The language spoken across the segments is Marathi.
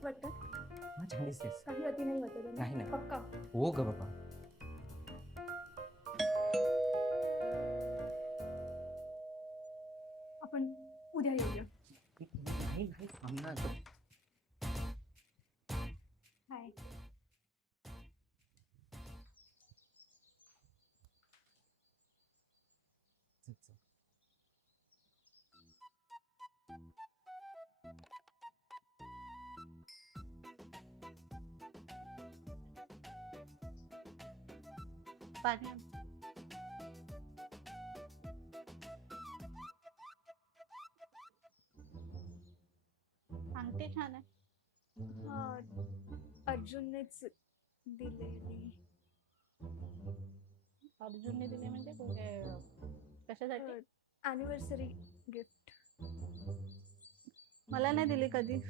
ठीक वाटतं? छान दिसतेस. काही अति नाही वाटत ना? नाही नाही. पक्का? हो ग बाबा. आपण उद्या येऊया. नाही नाही थांब ना. हाय. चल, चल. पाणी अंगठी छान आहे. अर्जुननेच दिलेली. अर्जुनने दिले म्हणजे कशासाठी? Anniversary gift. मला नाही दिली कधी.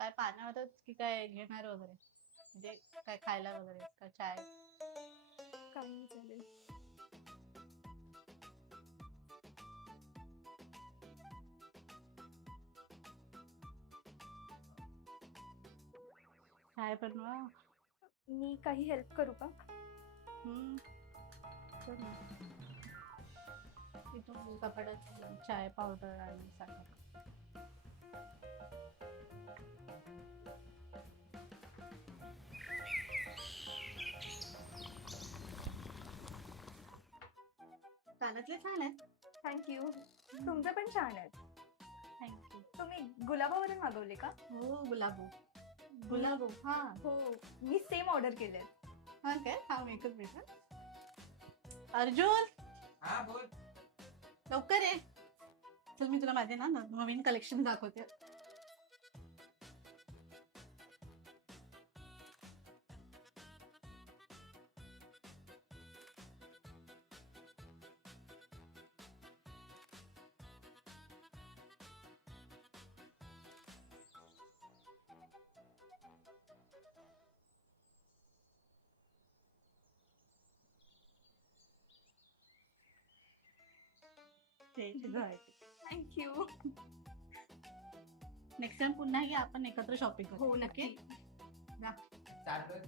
काय पाण्यावरच की काय घेणार वगैरे, म्हणजे काय खायला वगैरे का चाय? काही चालेल. चाय बनवा. मी काही हेल्प करू का? चल ना. इथून कपाटात चाय पावडर आणि साखर. कानातले छान आहेत. थँक्यू. तुमचे पण छान आहेत. थँक्यू. तुम्ही गुलाबावरून मागवले का? हो गुलाबो. गुलाबो हा. हो, मी सेम ऑर्डर केले. हा काय? हा एकच मिनिट. अर्जुन हा बोल. लवकर ये. चल मी तुला माझे ना नवीन कलेक्शन दाखवते. थँक्यू. नेक्स्ट टाइम पुन्हा ये, आपण एकत्र शॉपिंग करू. हो नक्की. चालतंय.